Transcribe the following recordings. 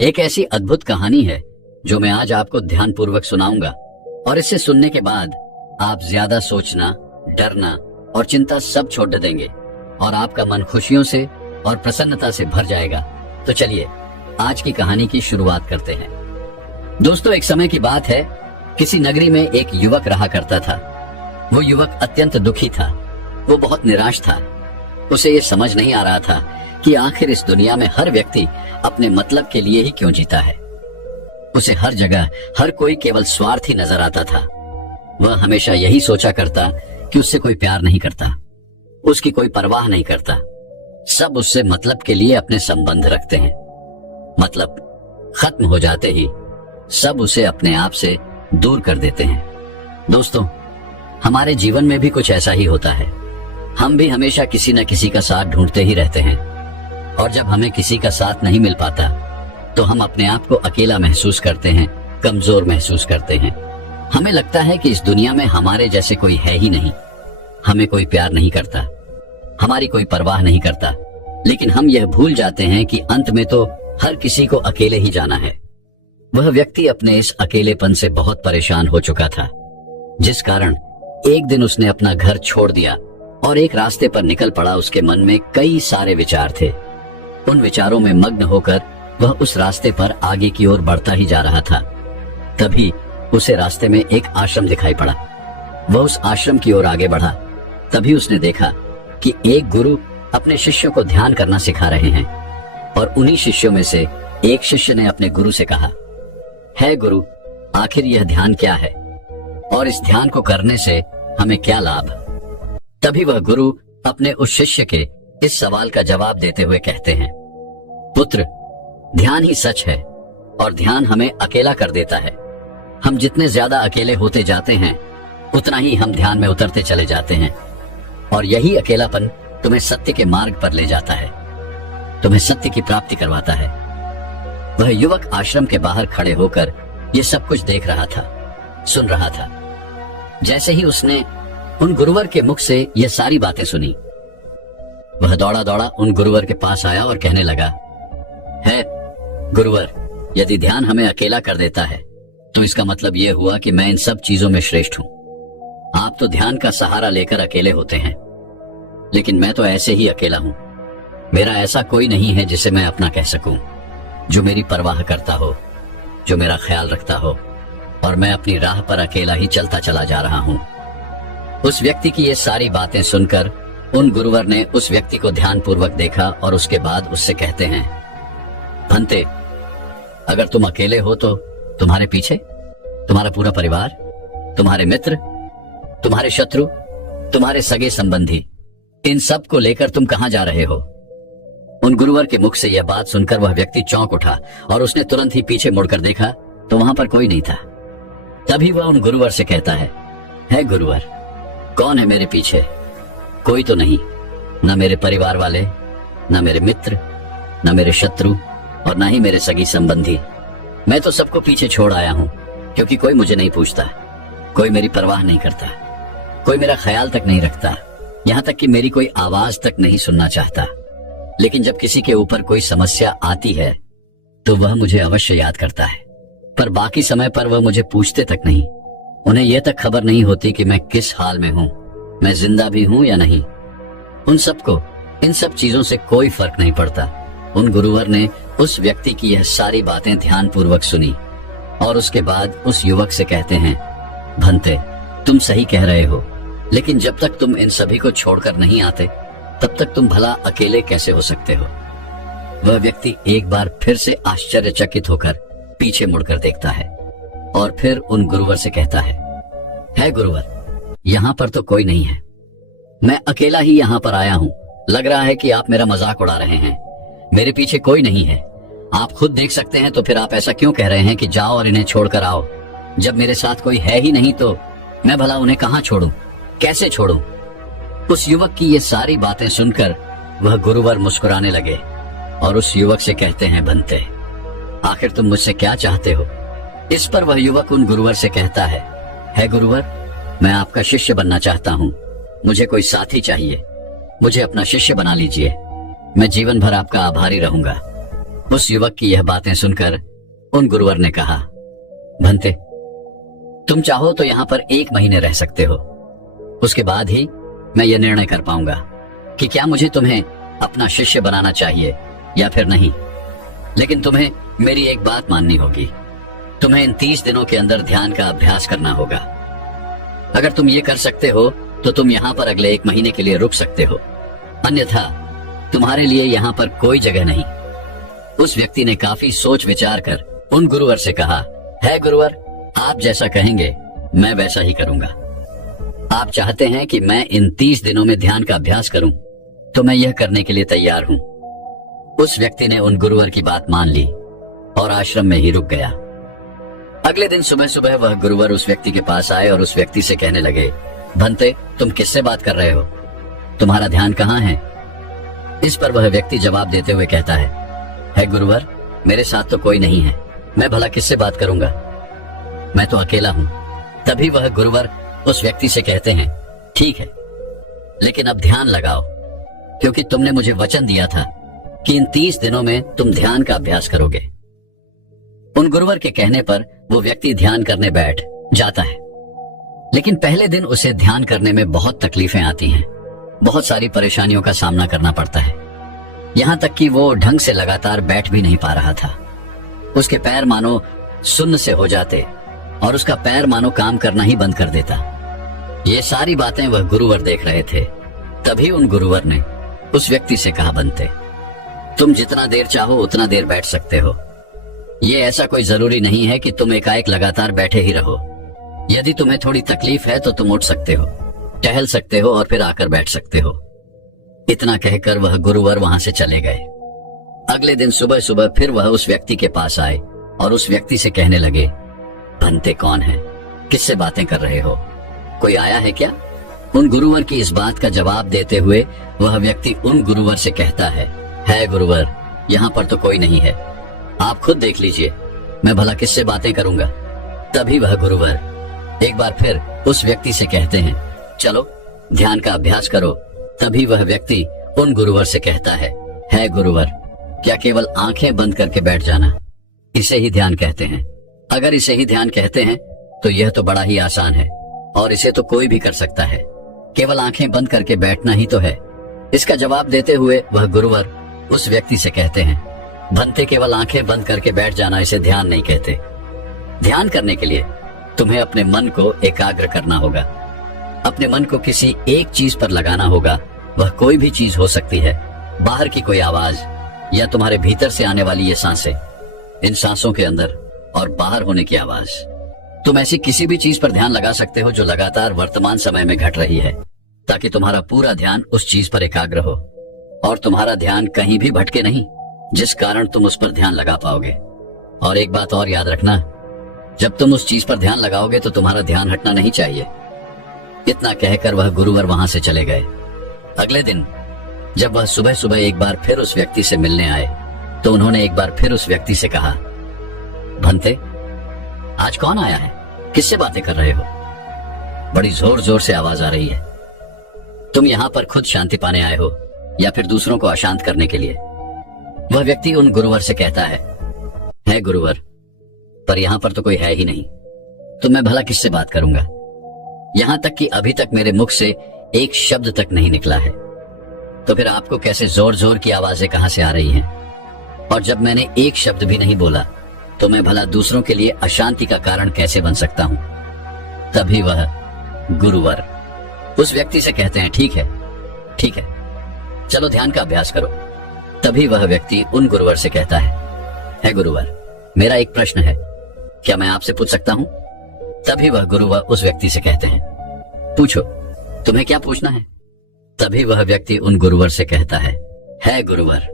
एक ऐसी अद्भुत कहानी है जो मैं आज आपको ध्यानपूर्वक सुनाऊंगा और इसे सुनने के बाद आप ज्यादा सोचना, डरना और चिंता सब छोड़ देंगे और आपका मन खुशियों से और प्रसन्नता से भर जाएगा। तो चलिए आज की कहानी की शुरुआत करते हैं। दोस्तों, एक समय की बात है, किसी नगरी में एक युवक रहा करता था। वो युवक अत्यंत दुखी था। वो बहुत निराश था। उसे ये समझ नहीं आ रहा था कि आखिर इस दुनिया में हर व्यक्ति अपने मतलब के लिए ही क्यों जीता है। उसे हर जगह हर कोई केवल स्वार्थी नजर आता था। वह हमेशा यही सोचा करता कि उससे कोई प्यार नहीं करता, उसकी कोई परवाह नहीं करता। सब उससे मतलब के लिए अपने संबंध रखते हैं। मतलब खत्म हो जाते ही सब उसे अपने आप से दूर कर देते हैं। दोस्तों, हमारे जीवन में भी कुछ ऐसा ही होता है। हम भी हमेशा किसी न किसी का साथ ढूंढते ही रहते हैं और जब हमें किसी का साथ नहीं मिल पाता तो हम अपने आप को अकेला महसूस करते हैं, कमजोर महसूस करते हैं। हमें लगता है कि इस दुनिया में हमारे जैसे कोई है ही नहीं। हमें कोई प्यार नहीं करता, हमारी कोई परवाह नहीं करता। लेकिन हम यह भूल जाते हैं कि अंत में तो हर किसी को अकेले ही जाना है। वह व्यक्ति अपने इस अकेलेपन से बहुत परेशान हो चुका था, जिस कारण एक दिन उसने अपना घर छोड़ दिया और एक रास्ते पर निकल पड़ा। उसके मन में कई सारे विचार थे। उन विचारों में मग्न होकर वह उस रास्ते पर आगे की ओर बढ़ता ही जा रहा था। तभी उसे रास्ते में एक आश्रम दिखाई पड़ा। वह उस आश्रम की ओर आगे बढ़ा। तभी उसने देखा कि एक गुरु अपने शिष्यों को ध्यान करना सिखा रहे हैं और उन्हीं शिष्यों में से एक शिष्य ने अपने गुरु से कहा, है गुरु, आखिर यह ध्यान क्या है और इस ध्यान को करने से हमें क्या लाभ? तभी वह गुरु अपने उस शिष्य के इस सवाल का जवाब देते हुए कहते हैं, पुत्र, ध्यान ही सच है और ध्यान हमें अकेला कर देता है। हम जितने ज्यादा अकेले होते जाते हैं उतना ही हम ध्यान में उतरते चले जाते हैं और यही अकेलापन तुम्हें सत्य के मार्ग पर ले जाता है, तुम्हें सत्य की प्राप्ति करवाता है। वह युवक आश्रम के बाहर खड़े होकर ये सब कुछ देख रहा था, सुन रहा था। जैसे ही उसने उन गुरुवर के मुख से ये सारी बातें सुनी, वह दौड़ा दौड़ा उन गुरुवर के पास आया और कहने लगा, है गुरुवर, यदि ध्यान हमें अकेला कर देता है तो इसका मतलब यह हुआ कि मैं इन सब चीजों में श्रेष्ठ हूं। आप तो ध्यान का सहारा लेकर अकेले होते हैं, लेकिन मैं तो ऐसे ही अकेला हूं। मेरा ऐसा कोई नहीं है जिसे मैं अपना कह सकूं, जो मेरी परवाह करता हो, जो मेरा ख्याल रखता हो, और मैं अपनी राह पर अकेला ही चलता चला जा रहा हूं। उस व्यक्ति की ये सारी बातें सुनकर उन गुरुवर ने उस व्यक्ति को ध्यानपूर्वक देखा और उसके बाद उससे कहते हैं, भंते, अगर तुम अकेले हो तो तुम्हारे पीछे तुम्हारा पूरा परिवार, तुम्हारे मित्र, तुम्हारे शत्रु, तुम्हारे सगे संबंधी, इन सब को लेकर तुम कहां जा रहे हो? उन गुरुवर के मुख से यह बात सुनकर वह व्यक्ति चौंक उठा और उसने तुरंत ही पीछे मुड़कर देखा तो वहां पर कोई नहीं था। तभी वह उन गुरुवर से कहता है गुरुवर, कौन है मेरे पीछे? कोई तो नहीं, न मेरे परिवार वाले, न मेरे मित्र, न मेरे शत्रु और न ही मेरे सगी संबंधी। मैं तो सबको पीछे छोड़ आया हूं क्योंकि कोई मुझे नहीं पूछता, कोई मेरी परवाह नहीं करता, कोई मेरा ख्याल तक नहीं रखता, यहां तक कि मेरी कोई आवाज तक नहीं सुनना चाहता। लेकिन जब किसी के ऊपर कोई समस्या आती है तो वह मुझे अवश्य याद करता है, पर बाकी समय पर वह मुझे पूछते तक नहीं। उन्हें यह तक खबर नहीं होती कि मैं किस हाल में हूं, मैं जिंदा भी हूं या नहीं। उन सबको इन सब चीजों से कोई फर्क नहीं पड़ता। उन गुरुवर ने उस व्यक्ति की यह सारी बातें ध्यानपूर्वक सुनी और उसके बाद उस युवक से कहते हैं, भंते, तुम सही कह रहे हो, लेकिन जब तक तुम इन सभी को छोड़कर नहीं आते तब तक तुम भला अकेले कैसे हो सकते हो? वह व्यक्ति एक बार फिर से आश्चर्यचकित होकर पीछे मुड़कर देखता है और फिर उन गुरुवर से कहता है गुरुवर, यहाँ पर तो कोई नहीं है, मैं अकेला ही यहाँ पर आया हूँ। लग रहा है कि आप मेरा मजाक उड़ा रहे हैं। मेरे पीछे कोई नहीं है, आप खुद देख सकते हैं, तो फिर आप ऐसा क्यों कह रहे हैं कि जाओ और इन्हें छोड़कर आओ? जब मेरे साथ कोई है ही नहीं तो मैं भला उन्हें कहाँ छोड़ूं, कैसे छोड़ूं? उस युवक की ये सारी बातें सुनकर वह गुरुवर मुस्कुराने लगे और उस युवक से कहते हैं, भंते, आखिर तुम मुझसे क्या चाहते हो? इस पर वह युवक उन गुरुवर से कहता है गुरुवर, मैं आपका शिष्य बनना चाहता हूँ। मुझे कोई साथी चाहिए, मुझे अपना शिष्य बना लीजिए। मैं जीवन भर आपका आभारी रहूंगा। उस युवक की यह बातें सुनकर उन गुरुवर ने कहा, भंते, तुम चाहो तो यहां पर 1 महीने रह सकते हो। उसके बाद ही मैं यह निर्णय कर पाऊंगा कि क्या मुझे तुम्हें अपना शिष्य बनाना चाहिए या फिर नहीं। लेकिन तुम्हें मेरी एक बात माननी होगी। तुम्हें इन 30 दिनों के अंदर ध्यान का अभ्यास करना होगा। अगर तुम ये कर सकते हो तो तुम यहाँ पर अगले 1 महीने के लिए रुक सकते हो, अन्यथा तुम्हारे लिए यहाँ पर कोई जगह नहीं। उस व्यक्ति ने काफी सोच विचार कर उन गुरुवर से कहा, है गुरुवर, आप जैसा कहेंगे मैं वैसा ही करूंगा। आप चाहते हैं कि मैं इन 30 दिनों में ध्यान का अभ्यास करूं, तो मैं यह करने के लिए तैयार हूं। उस व्यक्ति ने उन गुरुवर की बात मान ली और आश्रम में ही रुक गया। अगले दिन सुबह सुबह वह गुरुवर उस व्यक्ति के पास आए और उस व्यक्ति से कहने लगे, भंते, तुम किससे बात कर रहे हो? तुम्हारा ध्यान कहाँ है? इस पर वह व्यक्ति जवाब देते हुए कहता है गुरुवर, मेरे साथ तो कोई नहीं है, मैं भला किससे बात करूंगा, मैं तो अकेला हूं। तभी वह गुरुवर उस व्यक्ति से कहते हैं, ठीक है, लेकिन अब ध्यान लगाओ, क्योंकि तुमने मुझे वचन दिया था कि इन 30 दिनों में तुम ध्यान का अभ्यास करोगे। उन गुरुवर के कहने पर वो व्यक्ति ध्यान करने बैठ जाता है। लेकिन पहले दिन उसे ध्यान करने में बहुत तकलीफें आती हैं, बहुत सारी परेशानियों का सामना करना पड़ता है। यहां तक कि वो ढंग से लगातार बैठ भी नहीं पा रहा था। उसके पैर मानो सुन्न से हो जाते और उसका पैर मानो काम करना ही बंद कर देता। ये सारी बातें वह गुरुवर देख रहे थे। तभी उन गुरुवर ने उस व्यक्ति से कहा, बनते, तुम जितना देर चाहो उतना देर बैठ सकते हो। ये ऐसा कोई जरूरी नहीं है कि तुम एकाएक लगातार बैठे ही रहो। यदि तुम्हें थोड़ी तकलीफ है तो तुम उठ सकते हो, टहल सकते हो और फिर आकर बैठ सकते हो। इतना कहकर वह गुरुवर वहां से चले गए। अगले दिन सुबह सुबह फिर वह उस व्यक्ति के पास आए और उस व्यक्ति से कहने लगे, भंते कौन है? किससे बातें कर रहे हो? कोई आया है क्या? उन गुरुवर की इस बात का जवाब देते हुए वह व्यक्ति उन गुरुवर से कहता है गुरुवर, यहाँ पर तो कोई नहीं है, आप खुद देख लीजिए, मैं भला किससे बातें करूंगा। तभी वह गुरुवर एक बार फिर उस व्यक्ति से कहते हैं, चलो ध्यान का अभ्यास करो। तभी वह व्यक्ति उन गुरुवर से कहता है गुरुवर, क्या केवल आंखें बंद करके बैठ जाना, इसे ही ध्यान कहते हैं? अगर इसे ही ध्यान कहते हैं तो यह तो बड़ा ही आसान है और इसे तो कोई भी कर सकता है, केवल आंखें बंद करके बैठना ही तो है। इसका जवाब देते हुए वह गुरुवर उस व्यक्ति से कहते हैं, भंते, केवल आंखें बंद करके बैठ जाना इसे ध्यान नहीं कहते। ध्यान करने के लिए तुम्हें अपने मन को एकाग्र करना होगा, अपने मन को किसी एक चीज पर लगाना होगा। वह कोई भी चीज हो सकती है, बाहर की कोई आवाज या तुम्हारे भीतर से आने वाली ये सांसें, इन सांसों के अंदर और बाहर होने की आवाज। तुम ऐसी किसी भी चीज पर ध्यान लगा सकते हो जो लगातार वर्तमान समय में घट रही है, ताकि तुम्हारा पूरा ध्यान उस चीज पर एकाग्र हो और तुम्हारा ध्यान कहीं भी भटके नहीं, जिस कारण तुम उस पर ध्यान लगा पाओगे। और एक बात और याद रखना, जब तुम उस चीज पर ध्यान लगाओगे तो तुम्हारा ध्यान हटना नहीं चाहिए। इतना कहकर वह गुरुवर वहां से चले गए। अगले दिन जब वह सुबह सुबह एक बार फिर उस व्यक्ति से मिलने आए तो उन्होंने एक बार फिर उस व्यक्ति से कहा, भंते, आज कौन आया है? किससे बातें कर रहे हो? बड़ी जोर जोर से आवाज आ रही है। तुम यहाँ पर खुद शांति पाने आए हो या फिर दूसरों को अशांत करने के लिए? वह व्यक्ति उन गुरुवर से कहता है गुरुवर, पर यहाँ पर तो कोई है ही नहीं, तो मैं भला किससे बात करूंगा? यहाँ तक कि अभी तक मेरे मुख से एक शब्द तक नहीं निकला है, तो फिर आपको कैसे जोर जोर की आवाजें कहां से आ रही हैं? और जब मैंने एक शब्द भी नहीं बोला तो मैं भला दूसरों के लिए अशांति का कारण कैसे बन सकता हूं? तभी वह गुरुवर उस व्यक्ति से कहते हैं, ठीक है, चलो ध्यान का अभ्यास करो। तभी वह व्यक्ति उन गुरुवर से कहता है गुरुवर, मेरा एक प्रश्न है, क्या मैं आपसे पूछ सकता हूं? तभी वह गुरुवर उस व्यक्ति से कहते हैं, पूछो, तुम्हें क्या पूछना है? तभी वह व्यक्ति उन गुरुवर से कहता है गुरुवर,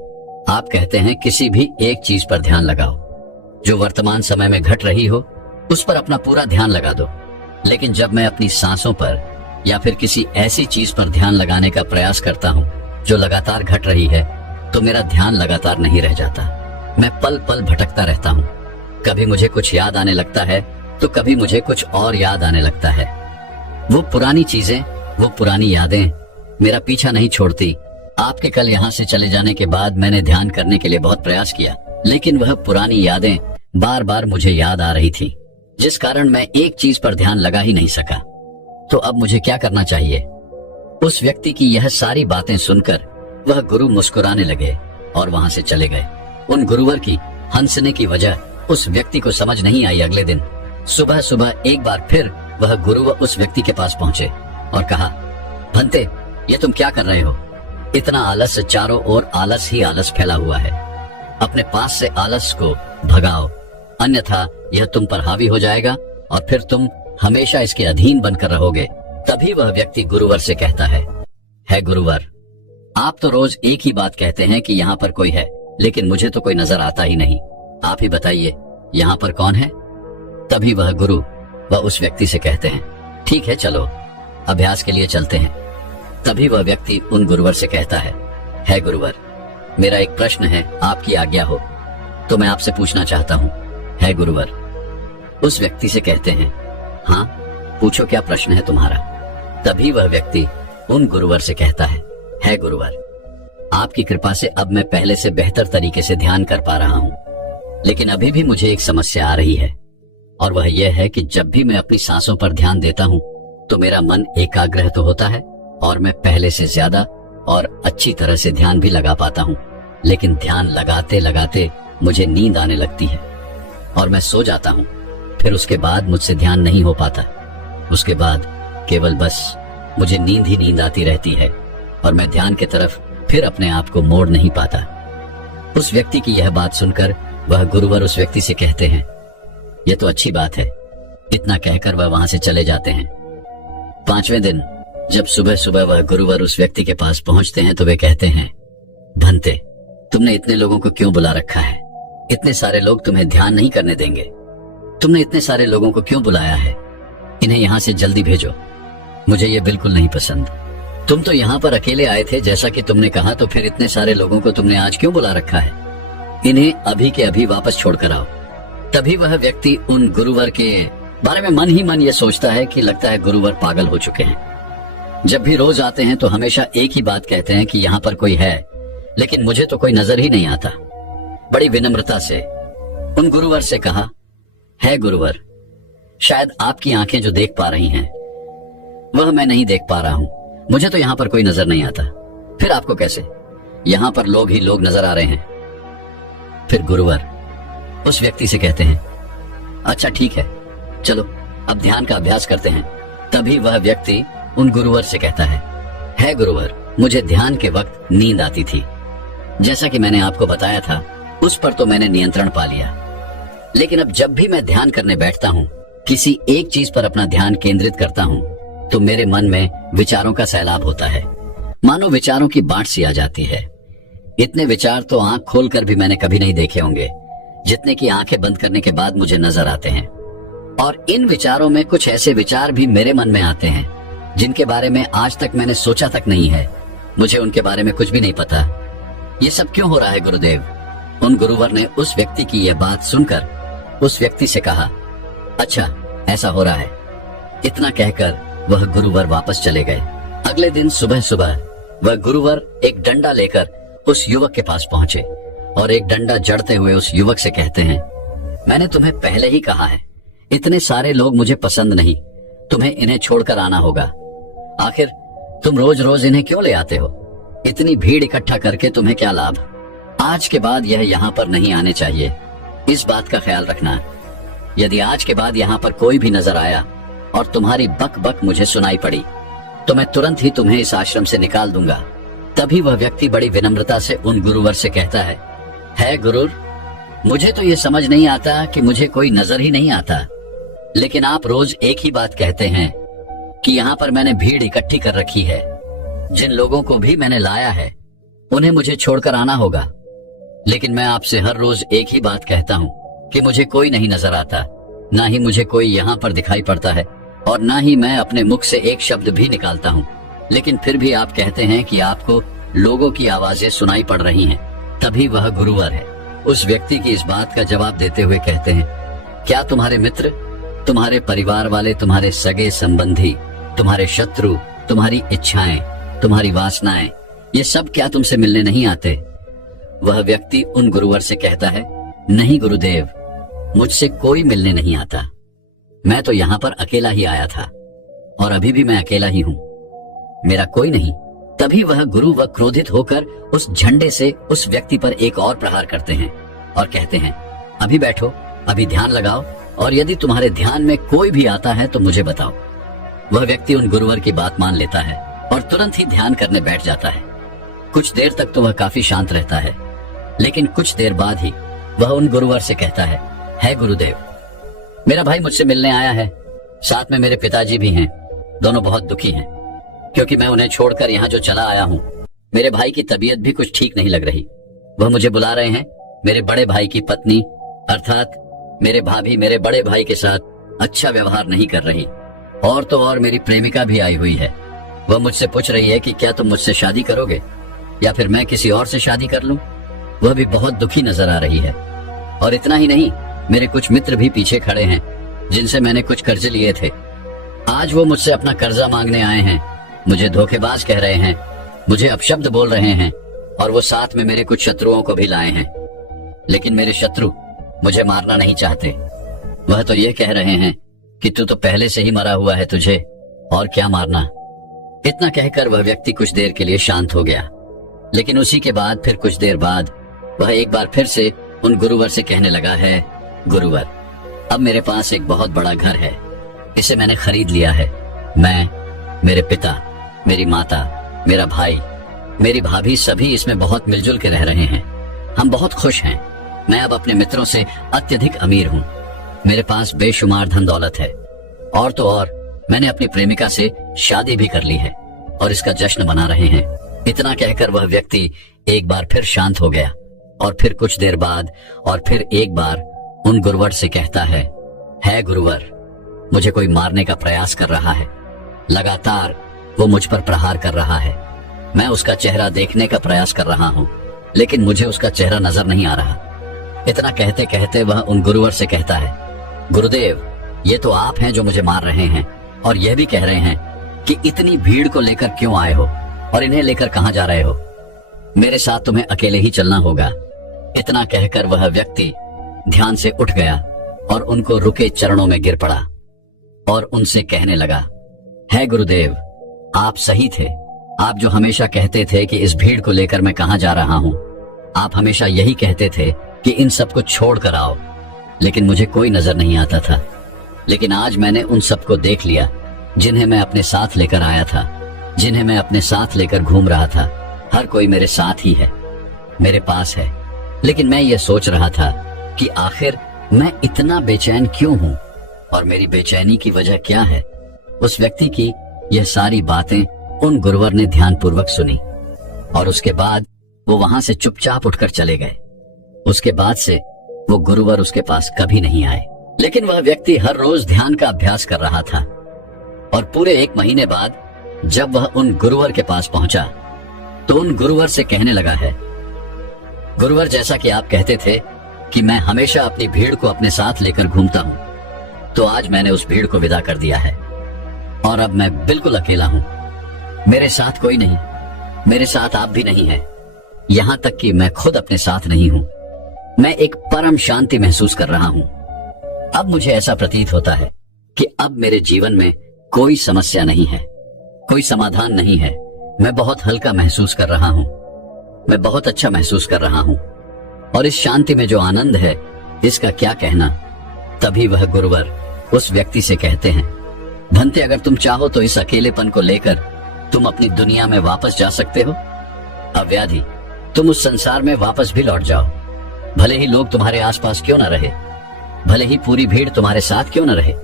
आप कहते हैं किसी भी एक चीज पर ध्यान लगाओ, जो वर्तमान समय में घट रही हो उस पर अपना पूरा ध्यान लगा दो। लेकिन जब मैं अपनी सांसों पर या फिर किसी ऐसी चीज पर ध्यान लगाने का प्रयास करता हूँ जो लगातार घट रही है, तो मेरा ध्यान लगातार नहीं रह जाता। मैं पल पल भटकता रहता हूँ। कभी मुझे कुछ याद आने लगता है तो कभी मुझे कुछ और याद आने लगता है। वो पुरानी चीजें, वो पुरानी यादें मेरा पीछा नहीं छोड़ती। आपके कल यहाँ से चले जाने के बाद मैंने ध्यान करने के लिए बहुत प्रयास किया, लेकिन वह पुरानी यादें बार बार मुझे याद आ रही थी, जिस कारण मैं एक चीज पर ध्यान लगा ही नहीं सका। तो अब मुझे क्या करना चाहिए? उस व्यक्ति की यह सारी बातें सुनकर वह गुरु मुस्कुराने लगे और वहां से चले गए। उन गुरुवर की हंसने की वजह उस व्यक्ति को समझ नहीं आई। अगले दिन सुबह सुबह एक बार फिर वह गुरुवर उस व्यक्ति के पास पहुंचे और कहा, भंते, ये तुम क्या कर रहे हो? इतना आलस, चारों ओर आलस ही आलस फैला हुआ है। अपने पास से आलस को भगाओ, अन्यथा यह तुम पर हावी हो जाएगा और फिर तुम हमेशा इसके अधीन बनकर रहोगे। तभी वह व्यक्ति गुरुवर से कहता है गुरुवर, आप तो रोज एक ही बात कहते हैं कि यहाँ पर कोई है, लेकिन मुझे तो कोई नजर आता ही नहीं। आप ही बताइए, यहाँ पर कौन है? तभी वह गुरु वह उस व्यक्ति से कहते हैं, ठीक है, चलो अभ्यास के लिए चलते हैं। तभी वह व्यक्ति उन गुरुवर से कहता है गुरुवर, मेरा एक प्रश्न है, आपकी आज्ञा हो तो मैं आपसे पूछना चाहता हूँ। है गुरुवर। उस व्यक्ति से कहते हैं, हाँ पूछो, क्या प्रश्न है तुम्हारा? तभी वह व्यक्ति उन गुरुवर से कहता है गुरुवर, आपकी कृपा से अब मैं पहले से बेहतर तरीके से ध्यान कर पा रहा हूँ, लेकिन अभी भी मुझे एक समस्या आ रही है, और वह यह है कि जब भी मैं अपनी सांसों पर ध्यान देता हूँ तो मेरा मन एकाग्र तो होता है और मैं पहले से ज्यादा और अच्छी तरह से ध्यान भी लगा पाता हूँ, लेकिन ध्यान लगाते लगाते मुझे नींद आने लगती है और मैं सो जाता हूँ। फिर उसके बाद मुझसे ध्यान नहीं हो पाता। उसके बाद केवल बस मुझे नींद ही नींद आती रहती है और मैं ध्यान की तरफ फिर अपने आप को मोड़ नहीं पाता। उस व्यक्ति की यह बात सुनकर वह गुरुवर उस व्यक्ति से कहते हैं, यह तो अच्छी बात है। इतना कहकर वह वहां से चले जाते हैं। 5वें दिन जब सुबह सुबह वह गुरुवर उस व्यक्ति के पास पहुंचते हैं तो वे कहते हैं, भंते, तुमने इतने लोगों को क्यों बुला रखा है? इतने सारे लोग तुम्हें ध्यान नहीं करने देंगे। तुमने इतने सारे लोगों को क्यों बुलाया है? इन्हें यहाँ से जल्दी भेजो। मुझे ये बिल्कुल नहीं पसंद। तुम तो यहाँ पर अकेले आए थे जैसा कि तुमने कहा, तो फिर इतने सारे लोगों को तुमने आज क्यों बुला रखा है? इन्हें अभी के अभी वापस छोड़कर आओ। तभी वह व्यक्ति उन गुरुवर के बारे में मन ही मन ये सोचता है कि लगता है गुरुवर पागल हो चुके हैं। जब भी रोज आते हैं तो हमेशा एक ही बात कहते हैं कि यहाँ पर कोई है, लेकिन मुझे तो कोई नजर ही नहीं आता। बड़ी विनम्रता से उन गुरुवर से कहा, है गुरुवर, शायद आपकी आंखें जो देख पा रही हैं वह मैं नहीं देख पा रहा हूं। मुझे तो यहाँ पर कोई नजर नहीं आता। फिर आपको कैसे? यहाँ पर लोग ही लोग नजर आ रहे हैं। फिर गुरुवर उस व्यक्ति से कहते हैं, अच्छा ठीक है, चलो अब ध्यान का अभ्यास करते हैं। तभी वह व्यक्ति उन गुरुवर से कहता है गुरुवर, मुझे ध्यान के वक्त नींद आती थी। जैसा कि मैंने आपको बताया था, उस पर तो मैंने नियंत्रण पा लिया, लेकिन अब जब भी मैं ध्यान करने बैठता हूँ, किसी एक चीज पर अपना ध्यान केंद्रित करता हूँ, तो मेरे मन में विचारों का सैलाब होता है। मानो विचारों की बाढ़ सी आ जाती है। इतने विचार तो आंख खोलकर भी मैंने कभी नहीं देखे होंगे, जितने की आंखें बंद करने के बाद मुझे नजर आते हैं। और इन विचारों में कुछ ऐसे विचार भी मेरे मन में आते हैं जिनके बारे में आज तक मैंने सोचा तक नहीं है। मुझे उनके बारे में कुछ भी नहीं पता। ये सब क्यों हो रहा है गुरुदेव? उन गुरुवर ने उस व्यक्ति की यह बात सुनकर उस व्यक्ति से कहा, अच्छा ऐसा हो रहा है। इतना कहकर वह गुरुवर वापस चले गए। अगले दिन सुबह सुबह वह गुरुवर एक डंडा लेकर उस युवक के पास पहुंचे और एक डंडा जड़ते हुए उस युवक से कहते हैं, मैंने तुम्हें पहले ही कहा है, इतने सारे लोग मुझे पसंद नहीं, तुम्हें इन्हें छोड़कर आना होगा। आखिर तुम रोज रोज इन्हें क्यों ले आते हो? इतनी भीड़ इकट्ठा करके तुम्हें क्या लाभ? आज के बाद यह यहाँ पर नहीं आने चाहिए। इस बात का ख्याल रखना। यदि आज के बाद यहाँ पर कोई भी नजर आया और तुम्हारी बक बक मुझे सुनाई पड़ी, तो मैं तुरंत ही तुम्हें इस आश्रम से निकाल दूंगा। तभी वह व्यक्ति बड़ी विनम्रता से उन गुरुवर से कहता है गुरुर, मुझे तो ये समझ नहीं आता कि मुझे कोई नजर ही नहीं आता, लेकिन आप रोज एक ही बात कहते हैं कि यहाँ पर मैंने भीड़ इकट्ठी कर रखी है। जिन लोगों को भी मैंने लाया है उन्हें मुझे छोड़कर आना होगा, लेकिन मैं आपसे हर रोज एक ही बात कहता हूँ कि मुझे कोई नहीं नजर आता, ना ही मुझे कोई यहाँ पर दिखाई पड़ता है और ना ही मैं अपने मुख से एक शब्द भी निकालता हूँ, लेकिन फिर भी आप कहते हैं कि आपको लोगों की आवाजें सुनाई पड़ रही हैं। तभी वह गुरुवर है उस व्यक्ति की इस बात का जवाब देते हुए कहते हैं, क्या तुम्हारे मित्र, तुम्हारे परिवार वाले, तुम्हारे सगे संबंधी, तुम्हारे शत्रु, तुम्हारी इच्छाएं, तुम्हारी वासनाएं, ये सब क्या तुमसे मिलने नहीं आते? वह व्यक्ति उन गुरुवर से कहता है, नहीं गुरुदेव, मुझसे कोई मिलने नहीं आता। मैं तो यहाँ पर अकेला ही आया था और अभी भी मैं अकेला ही हूँ, मेरा कोई नहीं। तभी वह गुरु व क्रोधित होकर उस झंडे से उस व्यक्ति पर एक और प्रहार करते हैं और कहते हैं, अभी बैठो, अभी ध्यान लगाओ, और यदि तुम्हारे ध्यान में कोई भी आता है तो मुझे बताओ। वह व्यक्ति उन गुरुवर की बात मान लेता है और तुरंत ही ध्यान करने बैठ जाता है। कुछ देर तक तो वह काफी शांत रहता है, लेकिन कुछ देर बाद ही वह उन गुरुवर से कहता है गुरुदेव, मेरा भाई मुझसे मिलने आया है, साथ में मेरे पिताजी भी हैं। दोनों बहुत दुखी हैं क्योंकि मैं उन्हें छोड़कर यहाँ जो चला आया हूँ। मेरे भाई की तबीयत भी कुछ ठीक नहीं लग रही। वह मुझे बुला रहे हैं। मेरे बड़े भाई की पत्नी अर्थात मेरे भाभी मेरे बड़े भाई के साथ अच्छा व्यवहार नहीं कर रही, और तो और मेरी प्रेमिका भी आई हुई है। वह मुझसे पूछ रही है कि क्या तुम मुझसे शादी करोगे या फिर मैं किसी और से शादी कर लूं। वह भी बहुत दुखी नजर आ रही है। और इतना ही नहीं, मेरे कुछ मित्र भी पीछे खड़े हैं जिनसे मैंने कुछ कर्जे लिए थे। आज वो मुझसे अपना कर्जा मांगने आए हैं, मुझे धोखेबाज कह रहे हैं, मुझे अपशब्द बोल रहे हैं, और वो साथ में मेरे कुछ शत्रुओं को भी लाए हैं। लेकिन मेरे शत्रु मुझे मारना नहीं चाहते। वह तो ये कह रहे हैं कि तू तो पहले से ही मरा हुआ है, तुझे और क्या मारना। इतना कहकर वह व्यक्ति कुछ देर के लिए शांत हो गया, लेकिन उसी के बाद फिर कुछ देर बाद वह एक बार फिर से उन गुरुवर से कहने लगा है, गुरुवर, अब मेरे पास एक बहुत बड़ा घर है, इसे मैंने खरीद लिया है। मैं, मेरे पिता, मेरी माता, मेरा भाई, मेरी भाभी सभी इसमें बहुत मिलजुल के रह रहे हैं। हम बहुत खुश हैं। मैं अब अपने मित्रों से अत्यधिक अमीर हूँ। मेरे पास बेशुमार धन दौलत है, और तो और मैंने अपनी प्रेमिका से शादी भी कर ली है और इसका जश्न मना रहे हैं। इतना कहकर वह व्यक्ति एक बार फिर शांत हो गया और फिर कुछ देर बाद और फिर एक बार उन गुरुवर से कहता है गुरुवर, मुझे कोई मारने का प्रयास कर रहा है। लगातार वो मुझ पर प्रहार कर रहा है। मैं उसका चेहरा देखने का प्रयास कर रहा हूँ, लेकिन मुझे उसका चेहरा नजर नहीं आ रहा। इतना कहते कहते वह उन गुरुवर से कहता है, गुरुदेव, ये तो आप हैं जो मुझे मार रहे हैं और यह भी कह रहे हैं कि इतनी भीड़ को लेकर क्यों आए हो और इन्हें लेकर कहां जा रहे हो। मेरे साथ तुम्हें अकेले ही चलना होगा। इतना कहकर वह व्यक्ति ध्यान से उठ गया और उनको रुके चरणों में गिर पड़ा और उनसे कहने लगा, है गुरुदेव, आप सही थे। आप जो हमेशा कहते थे कि इस भीड़ को लेकर मैं कहां जा रहा हूं, आप हमेशा यही कहते थे कि इन सबको छोड़ कर आओ, लेकिन मुझे कोई नजर नहीं आता था। लेकिन आज मैंने उन सबको देख लिया जिन्हें मैं अपने साथ लेकर आया था, जिन्हें मैं अपने साथ लेकर घूम रहा था। हर कोई मेरे साथ ही है, मेरे पास है। लेकिन मैं ये सोच रहा था कि आखिर मैं इतना बेचैन क्यों हूँ और मेरी बेचैनी की वजह क्या है। उस व्यक्ति की यह सारी बातें उन गुरुवर ने ध्यानपूर्वक सुनी और उसके बाद वो वहां से चुपचाप उठकर चले गए। उसके बाद से वो गुरुवर उसके पास कभी नहीं आए। लेकिन वह व्यक्ति हर रोज ध्यान का अभ्यास कर रहा था और पूरे 1 महीने बाद जब वह उन गुरुवर के पास पहुंचा तो उन गुरुवर से कहने लगा है, गुरुवर, जैसा कि आप कहते थे कि मैं हमेशा अपनी भीड़ को अपने साथ लेकर घूमता हूं, तो आज मैंने उस भीड़ को विदा कर दिया है और अब मैं बिल्कुल अकेला हूं। मेरे साथ कोई नहीं, मेरे साथ आप भी नहीं है, यहां तक कि मैं खुद अपने साथ नहीं हूं। मैं एक परम शांति महसूस कर रहा हूं। अब मुझे ऐसा प्रतीत होता है कि अब मेरे जीवन में कोई समस्या नहीं है, कोई समाधान नहीं है। मैं बहुत हल्का महसूस कर रहा हूं, मैं बहुत अच्छा महसूस कर रहा हूं और इस शांति में जो आनंद है इसका क्या कहना। तभी वह गुरुवर उस व्यक्ति से कहते हैं, भंते, अगर तुम चाहो तो इस अकेलेपन को लेकर तुम अपनी दुनिया में वापस जा सकते हो। अव्याधि, तुम उस संसार में वापस भी लौट जाओ। भले ही लोग तुम्हारे आसपास क्यों न रहे, भले ही पूरी भीड़ तुम्हारे साथ क्यों न रहे,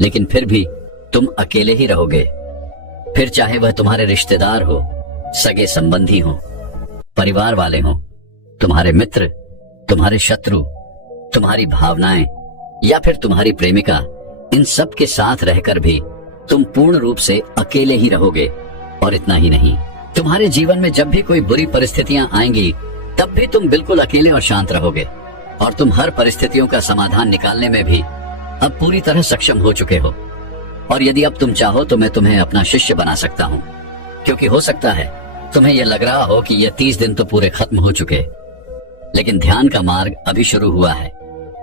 लेकिन फिर भी तुम अकेले ही रहोगे। फिर चाहे वह तुम्हारे रिश्तेदार हो, सगे संबंधी हो, परिवार वाले हो, तुम्हारे मित्र, तुम्हारे शत्रु, तुम्हारी भावनाएं या फिर तुम्हारी प्रेमिका, इन सब के साथ रहकर भी तुम पूर्ण रूप से अकेले ही रहोगे। और इतना ही नहीं, तुम्हारे जीवन में जब भी कोई बुरी परिस्थितियां आएंगी तब भी तुम बिल्कुल अकेले और शांत रहोगे और तुम हर परिस्थितियों का समाधान निकालने में भी अब पूरी तरह सक्षम हो चुके हो। और यदि अब तुम चाहो तो मैं तुम्हें अपना शिष्य बना सकता हूँ, क्योंकि हो सकता है तुम्हें यह लग रहा हो कि ये 30 दिन तो पूरे खत्म हो चुके, लेकिन ध्यान का मार्ग अभी शुरू हुआ है।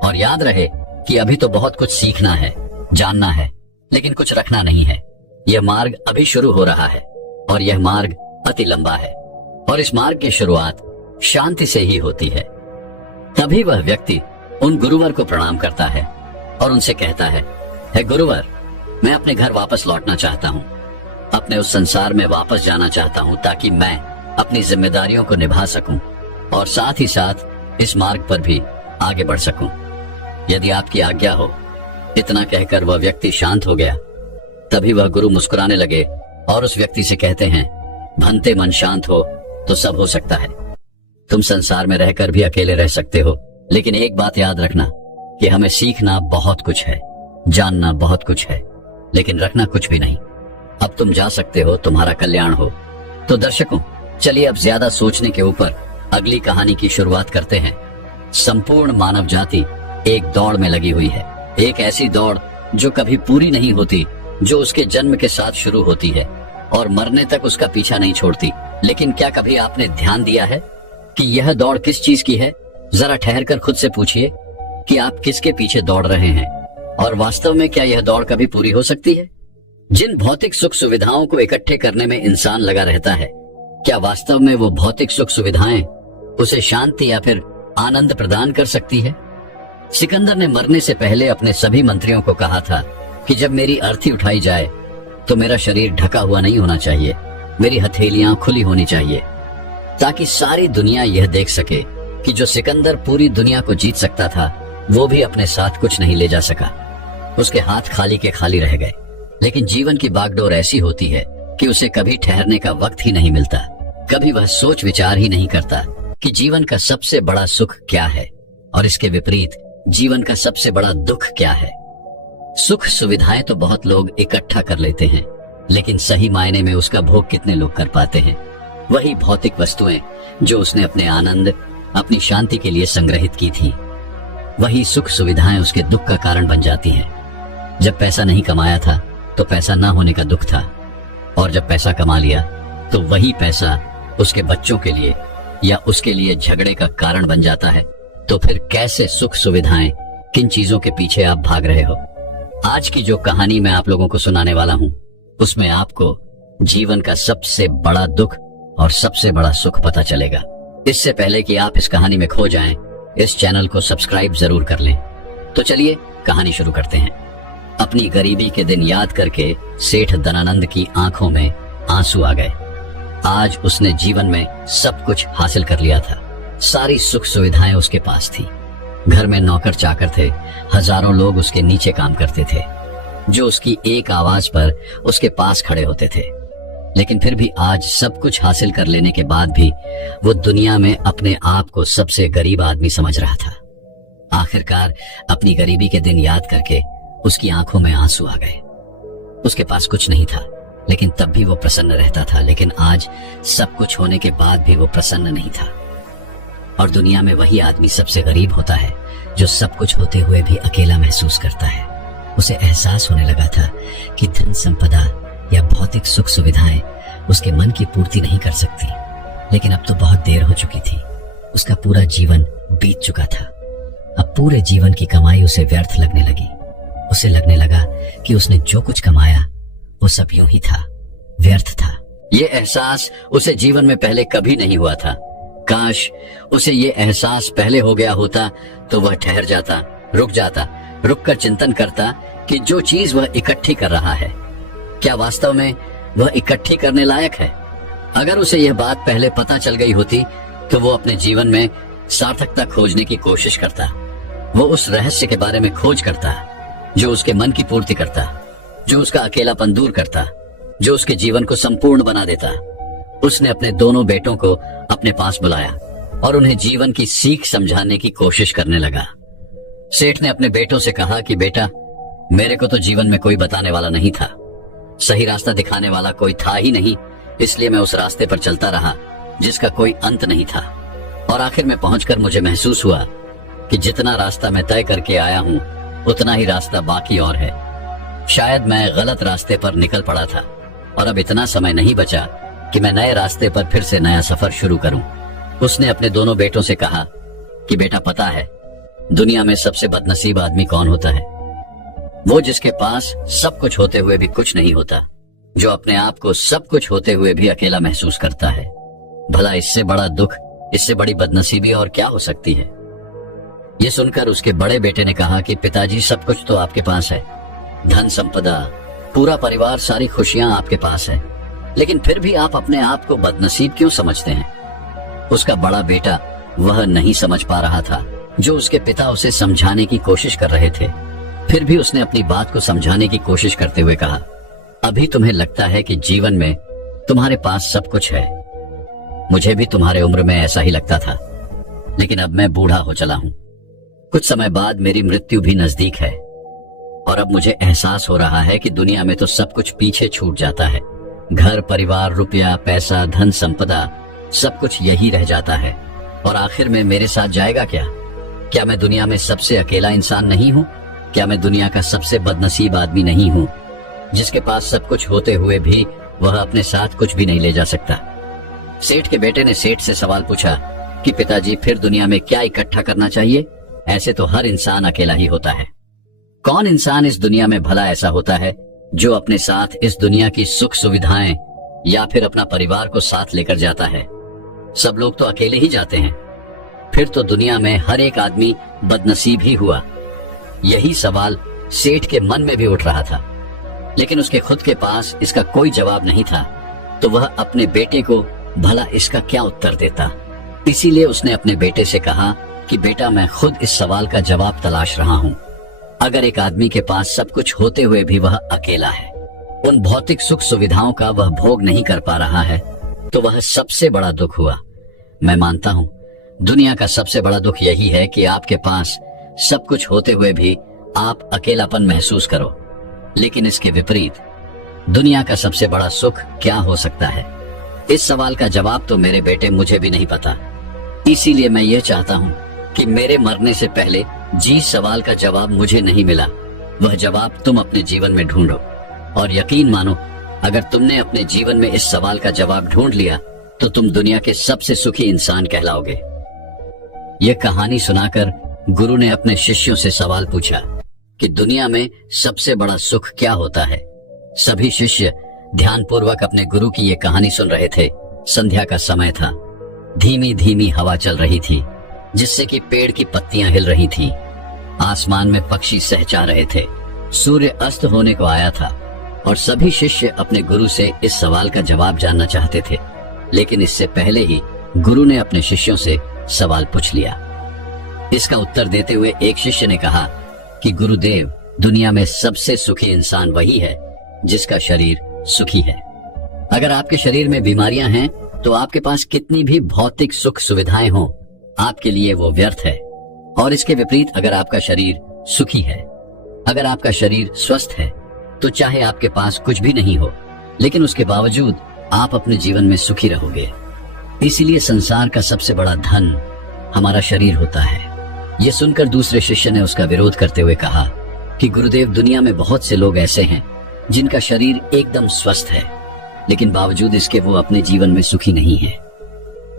और याद रहे कि अभी तो बहुत कुछ सीखना है, जानना है, लेकिन कुछ रखना नहीं है। यह मार्ग अभी शुरू हो रहा है और यह मार्ग अति लंबा है और इस मार्ग की शुरुआत शांति से ही होती है। तभी वह व्यक्ति उन गुरुवर को प्रणाम करता है और उनसे कहता है, हे गुरुवर, मैं अपने घर वापस लौटना चाहता हूँ, अपने उस संसार में वापस जाना चाहता हूँ ताकि मैं अपनी जिम्मेदारियों को निभा सकूं और साथ ही साथ इस मार्ग पर भी आगे बढ़ सकूं। यदि आपकी आज्ञा हो। इतना कहकर वह व्यक्ति शांत हो गया। तभी वह गुरु मुस्कुराने लगे और उस व्यक्ति से कहते हैं, भंते मन शांत हो तो सब हो सकता है। तुम संसार में रहकर भी अकेले रह सकते हो, लेकिन एक बात याद रखना कि हमें सीखना बहुत कुछ है, जानना बहुत कुछ है, लेकिन रखना कुछ भी नहीं। अब तुम जा सकते हो, तुम्हारा कल्याण हो। तो दर्शकों, चलिए अब ज्यादा सोचने के ऊपर अगली कहानी की शुरुआत करते हैं। संपूर्ण मानव जाति एक दौड़ में लगी हुई है, एक ऐसी दौड़ जो कभी पूरी नहीं होती, जो उसके जन्म के साथ शुरू होती है और मरने तक उसका पीछा नहीं छोड़ती। लेकिन क्या कभी आपने ध्यान दिया है कि यह दौड़ किस चीज की है? जरा ठहर कर खुद से पूछिए कि आप किसके पीछे दौड़ रहे हैं और वास्तव में क्या यह दौड़ कभी पूरी हो सकती है? जिन भौतिक सुख सुविधाओं को इकट्ठे करने में इंसान लगा रहता है, क्या वास्तव में वो भौतिक सुख सुविधाएं उसे शांति या फिर आनंद प्रदान कर सकती है? सिकंदर ने मरने से पहले अपने सभी मंत्रियों को कहा था कि जब मेरी अर्थी उठाई जाए तो मेरा शरीर ढका हुआ नहीं होना चाहिए, मेरी हथेलियां खुली होनी चाहिए, ताकि सारी दुनिया यह देख सके कि जो सिकंदर पूरी दुनिया को जीत सकता था, वो भी अपने साथ कुछ नहीं ले जा सका। उसके हाथ खाली के खाली रह गए। लेकिन जीवन की बागडोर ऐसी होती है कि उसे कभी ठहरने का वक्त ही नहीं मिलता। कभी वह सोच विचार ही नहीं करता कि जीवन का सबसे बड़ा सुख क्या है और इसके विपरीत जीवन का सबसे बड़ा दुख क्या है। सुख सुविधाएं तो बहुत लोग इकट्ठा कर लेते हैं, लेकिन सही मायने में उसका भोग कितने लोग कर पाते हैं? वही भौतिक वस्तुएं जो उसने अपने आनंद, अपनी शांति के लिए संग्रहित की थी, वही सुख सुविधाएं उसके दुख का कारण बन जाती हैं। जब पैसा नहीं कमाया था तो पैसा न होने का दुख था, और जब पैसा कमा लिया तो वही पैसा उसके बच्चों के लिए या उसके लिए झगड़े का कारण बन जाता है। तो फिर कैसे सुख सुविधाएं, किन चीजों के पीछे आप भाग रहे हो? आज की जो कहानी मैं आप लोगों को सुनाने वाला हूं, उसमें आपको जीवन का सबसे बड़ा दुख और सबसे बड़ा सुख पता चलेगा। इससे पहले कि आप इस कहानी में खो जाएं, इस चैनल को सब्सक्राइब जरूर कर लें। तो चलिए कहानी शुरू करते हैं। अपनी गरीबी के दिन याद करके सेठ धनानंद की आंखों में आंसू आ गए। आज उसने जीवन में सब कुछ हासिल कर लिया था। सारी सुख सुविधाएं उसके पास थी। घर में नौकर चाकर थे, हजारों लोग उसके नीचे काम करते थे, जो उसकी एक आवाज पर उसके पास खड़े होते थे। लेकिन फिर भी आज सब कुछ हासिल कर लेने के बाद भी वो दुनिया में अपने आप को सबसे गरीब आदमी समझ रहा था। आखिरकार अपनी गरीबी के दिन याद करके उसकी आंखों में आंसू आ गए। उसके पास कुछ नहीं था, लेकिन तब भी वो प्रसन्न रहता था। लेकिन आज सब कुछ होने के बाद भी वो प्रसन्न नहीं था। और दुनिया में वही आदमी सबसे गरीब होता है जो सब कुछ होते हुए भी अकेला महसूस करता है। उसे एहसास होने लगा था कि धन संपदा या भौतिक सुख सुविधाएं उसके मन की पूर्ति नहीं कर सकती। लेकिन अब तो बहुत देर हो चुकी थी। उसका पूरा जीवन बीत चुका था। अब पूरे जीवन की कमाई उसे व्यर्थ लगने लगी। उसे लगने लगा कि उसने जो कुछ कमाया वो सब यूं ही था, व्यर्थ था। ये एहसास उसे जीवन में पहले कभी नहीं हुआ था। काश उसे ये एहसास पहले हो गया होता तो वह ठहर जाता, रुक जाता, रुककर चिंतन करता कि जो चीज वह इकट्ठी कर रहा है, क्या वास्तव में वह इकट्ठी करने लायक है? अगर उसे यह बात पहले पता चल गई होती तो वो अपने जीवन में सार्थकता खोजने की कोशिश करता। वो उस रहस्य के बारे में खोज करता जो उसके मन की पूर्ति करता, जो उसका अकेलापन दूर करता, जो उसके जीवन को संपूर्ण बना देता। उसने अपने दोनों बेटों को अपने पास बुलाया और उन्हें जीवन की सीख समझाने की कोशिश करने लगा। सेठ ने अपने बेटों से कहा कि बेटा, मेरे को तो जीवन में कोई बताने वाला नहीं था, सही रास्ता दिखाने वाला कोई था ही नहीं, इसलिए मैं उस रास्ते पर चलता रहा जिसका कोई अंत नहीं था। और आखिर में पहुंचकर मुझे महसूस हुआ कि जितना रास्ता मैं तय करके आया हूं उतना ही रास्ता बाकी और है। शायद मैं गलत रास्ते पर निकल पड़ा था और अब इतना समय नहीं बचा कि मैं नए रास्ते पर फिर से नया सफर शुरू करूं। उसने अपने दोनों बेटों से कहा कि बेटा पता है दुनिया में सबसे बदनसीब आदमी कौन होता है? वो जिसके पास सब कुछ होते हुए भी कुछ नहीं होता, जो अपने आप को सब कुछ होते हुए भी अकेला महसूस करता है। भला इससे बड़ा दुख, इससे बड़ी बदनसीबी और क्या हो सकती है? ये सुनकर उसके बड़े बेटे ने कहा कि पिताजी सब कुछ तो आपके पास है, धन संपदा, पूरा परिवार, सारी खुशियां आपके पास है, लेकिन फिर भी आप अपने आप को बदनसीब क्यों समझते हैं? उसका बड़ा बेटा वह नहीं समझ पा रहा था जो उसके पिता उसे समझाने की कोशिश कर रहे थे। फिर भी उसने अपनी बात को समझाने की कोशिश करते हुए कहा, अभी तुम्हें लगता है कि जीवन में तुम्हारे पास सब कुछ है। मुझे भी तुम्हारे उम्र में ऐसा ही लगता था, लेकिन अब मैं बूढ़ा हो चला हूं। कुछ समय बाद मेरी मृत्यु भी नजदीक है और अब मुझे एहसास हो रहा है कि दुनिया में तो सब कुछ पीछे छूट जाता है। घर, परिवार, रुपया, पैसा, धन संपदा, सब कुछ यही रह जाता है और आखिर में मेरे साथ जाएगा क्या? क्या मैं दुनिया में सबसे अकेला इंसान नहीं हूँ? क्या मैं दुनिया का सबसे बदनसीब आदमी नहीं हूँ, जिसके पास सब कुछ होते हुए भी वह अपने साथ कुछ भी नहीं ले जा सकता? सेठ के बेटे ने सेठ से सवाल पूछा कि पिताजी फिर दुनिया में क्या इकट्ठा करना चाहिए? ऐसे तो हर इंसान अकेला ही होता है। कौन इंसान इस दुनिया में भला ऐसा होता है जो अपने साथ इस दुनिया की सुख सुविधाएं या फिर अपना परिवार को साथ लेकर जाता है? सब लोग तो अकेले ही जाते हैं। फिर तो दुनिया में हर एक आदमी बदनसीब ही हुआ। यही सवाल सेठ के मन में भी उठ रहा था, लेकिन उसके खुद के पास इसका कोई जवाब नहीं था, तो वह अपने बेटे को भला इसका क्या उत्तर देता। इसीलिए उसने अपने बेटे से कहा कि बेटा, मैं खुद इस सवाल का जवाब तलाश रहा हूँ। अगर एक आदमी के पास सब कुछ होते हुए भी वह अकेला है, उन भौतिक सुख सुविधाओं का वह भोग नहीं कर पा रहा है, तो वह सबसे बड़ा दुख हुआ। मैं मानता हूँ दुनिया का सबसे बड़ा दुख यही है कि आपके पास सब कुछ होते हुए भी आप अकेलापन महसूस करो। लेकिन इसके विपरीत दुनिया का सबसे बड़ा सुख क्या हो सकता है? इस सवाल का जवाब तो मेरे बेटे मुझे भी नहीं पता। इसीलिए मैं ये चाहता हूँ कि मेरे मरने से पहले जिस सवाल का जवाब मुझे नहीं मिला, वह जवाब तुम अपने जीवन में ढूंढो। और यकीन मानो, अगर तुमने अपने जीवन में इस सवाल का जवाब ढूंढ लिया तो तुम दुनिया के सबसे सुखी इंसान कहलाओगे। यह कहानी सुनाकर गुरु ने अपने शिष्यों से सवाल पूछा कि दुनिया में सबसे बड़ा सुख क्या होता है? सभी शिष्य ध्यानपूर्वक अपने गुरु की ये कहानी सुन रहे थे। संध्या का समय था। धीमी धीमी हवा चल रही थी, जिससे कि पेड़ की पत्तियां हिल रही थीं। आसमान में पक्षी सहचा रहे थे। सूर्य अस्त होने को आया था और सभी शिष्य अपने गुरु से इस सवाल का जवाब जानना चाहते थे। लेकिन इससे पहले ही गुरु ने अपने शिष्यों से सवाल पूछ लिया। इसका उत्तर देते हुए एक शिष्य ने कहा कि गुरुदेव, दुनिया में सबसे सुखी इंसान वही है जिसका शरीर सुखी है। अगर आपके शरीर में बीमारियां हैं तो आपके पास कितनी भी भौतिक सुख सुविधाएं हों, आपके लिए वो व्यर्थ है। और इसके विपरीत अगर आपका शरीर सुखी है, अगर आपका शरीर स्वस्थ है, तो चाहे आपके पास कुछ भी नहीं हो, लेकिन उसके बावजूद आप अपने जीवन में सुखी रहोगे। इसीलिए संसार का सबसे बड़ा धन हमारा शरीर होता है। ये सुनकर दूसरे शिष्य ने उसका विरोध करते हुए कहा कि गुरुदेव, दुनिया में बहुत से लोग ऐसे हैं जिनका शरीर एकदम स्वस्थ है, लेकिन बावजूद इसके वो अपने जीवन में सुखी नहीं है।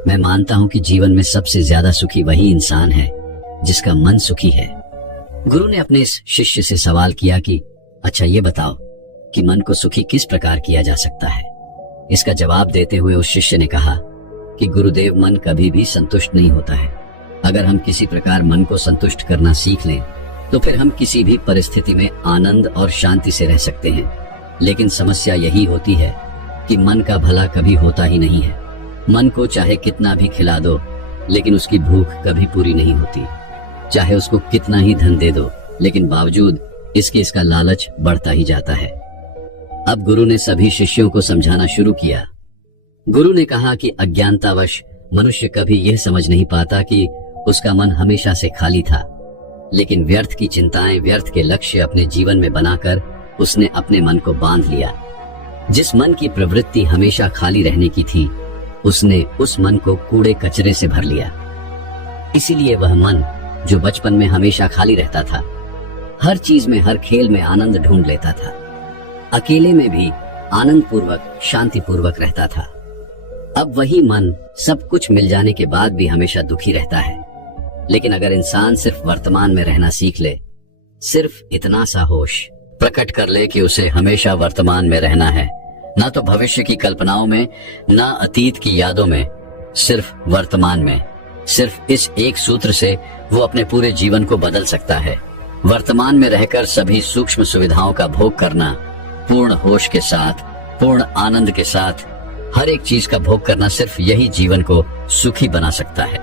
मैं मानता हूं कि जीवन में सबसे ज्यादा सुखी वही इंसान है जिसका मन सुखी है। गुरु ने अपने इस शिष्य से सवाल किया कि अच्छा ये बताओ कि मन को सुखी किस प्रकार किया जा सकता है। इसका जवाब देते हुए उस शिष्य ने कहा कि गुरुदेव, मन कभी भी संतुष्ट नहीं होता है। अगर हम किसी प्रकार मन को संतुष्ट करना सीख लें तो फिर हम किसी भी परिस्थिति में आनंद और शांति से रह सकते हैं। लेकिन समस्या यही होती है कि मन का भला कभी होता ही नहीं है। मन को चाहे कितना भी खिला दो, लेकिन उसकी भूख कभी पूरी नहीं होती। चाहे उसको कितना ही धन दे दो, लेकिन बावजूद इसके इसका लालच बढ़ता ही जाता है। अब गुरु ने सभी शिष्यों को समझाना शुरू किया। गुरु ने कहा कि अज्ञानतावश मनुष्य कभी यह समझ नहीं पाता कि उसका मन हमेशा से खाली था, लेकिन व्यर्थ की चिंताएं, व्यर्थ के लक्ष्य अपने जीवन में बनाकर उसने अपने मन को बांध लिया। जिस मन की प्रवृत्ति हमेशा खाली रहने की थी, उसने उस मन को कूड़े कचरे से भर लिया। इसीलिए वह मन जो बचपन में हमेशा खाली रहता था, हर चीज में, हर खेल में आनंद ढूंढ लेता था, अकेले में भी आनंद पूर्वक, शांति पूर्वक रहता था। अब वही मन सब कुछ मिल जाने के बाद भी हमेशा दुखी रहता है। लेकिन अगर इंसान सिर्फ वर्तमान में रहना सीख ले, सिर्फ इतना सा होश प्रकट कर ले कि उसे हमेशा वर्तमान में रहना है, ना तो भविष्य की कल्पनाओं में, ना अतीत की यादों में, सिर्फ वर्तमान में, सिर्फ इस एक सूत्र से वो अपने पूरे जीवन को बदल सकता है। वर्तमान में रहकर सभी सूक्ष्म सुविधाओं का भोग करना, पूर्ण होश के साथ, पूर्ण आनंद के साथ हर एक चीज का भोग करना, सिर्फ यही जीवन को सुखी बना सकता है।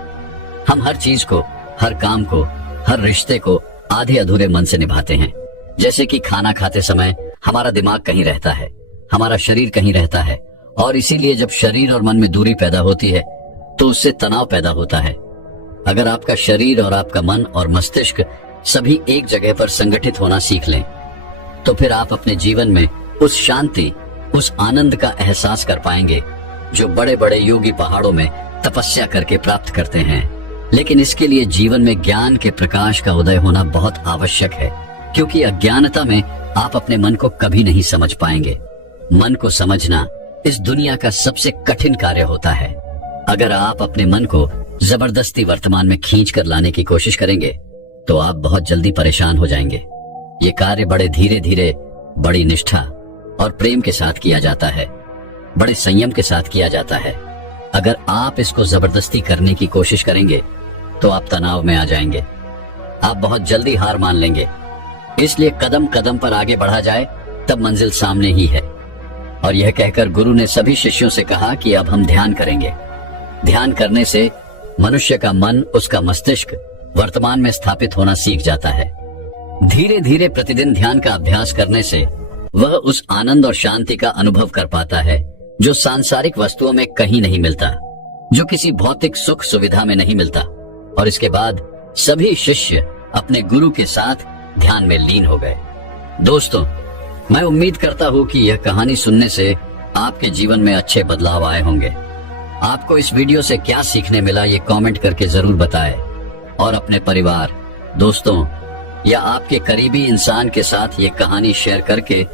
हम हर चीज को, हर काम को, हर रिश्ते को आधे अधूरे मन से निभाते हैं। जैसे कि खाना खाते समय हमारा दिमाग कहीं रहता है, हमारा शरीर कहीं रहता है, और इसीलिए जब शरीर और मन में दूरी पैदा होती है तो उससे तनाव पैदा होता है। अगर आपका शरीर और आपका मन और मस्तिष्क सभी एक जगह पर संगठित होना सीख लें, तो फिर आप अपने जीवन में उस शांति, उस आनंद का एहसास कर पाएंगे जो बड़े बड़े योगी पहाड़ों में तपस्या करके प्राप्त करते हैं। लेकिन इसके लिए जीवन में ज्ञान के प्रकाश का उदय होना बहुत आवश्यक है, क्योंकि अज्ञानता में आप अपने मन को कभी नहीं समझ पाएंगे। मन को समझना इस दुनिया का सबसे कठिन कार्य होता है। अगर आप अपने मन को जबरदस्ती वर्तमान में खींच कर लाने की कोशिश करेंगे तो आप बहुत जल्दी परेशान हो जाएंगे। ये कार्य बड़े धीरे धीरे, बड़ी निष्ठा और प्रेम के साथ किया जाता है, बड़े संयम के साथ किया जाता है। अगर आप इसको जबरदस्ती करने की कोशिश करेंगे तो आप तनाव में आ जाएंगे, आप बहुत जल्दी हार मान लेंगे। इसलिए कदम कदम पर आगे बढ़ा जाए तब मंजिल सामने ही है। और यह कहकर गुरु ने सभी शिष्यों से कहा कि अब हम ध्यान करेंगे। ध्यान करने से मनुष्य का मन, उसका मस्तिष्क वर्तमान में स्थापित होना सीख जाता है। धीरे धीरे प्रतिदिन ध्यान का अभ्यास करने से वह उस आनंद और शांति का अनुभव कर पाता है जो सांसारिक वस्तुओं में कहीं नहीं मिलता, जो किसी भौतिक सुख सुविधा में नहीं मिलता। और इसके बाद सभी शिष्य अपने गुरु के साथ ध्यान में लीन हो गए। दोस्तों, मैं उम्मीद करता हूँ कि यह कहानी सुनने से आपके जीवन में अच्छे बदलाव आए होंगे। आपको इस वीडियो से क्या सीखने मिला ये कमेंट करके जरूर बताएं, और अपने परिवार, दोस्तों या आपके करीबी इंसान के साथ ये कहानी शेयर करके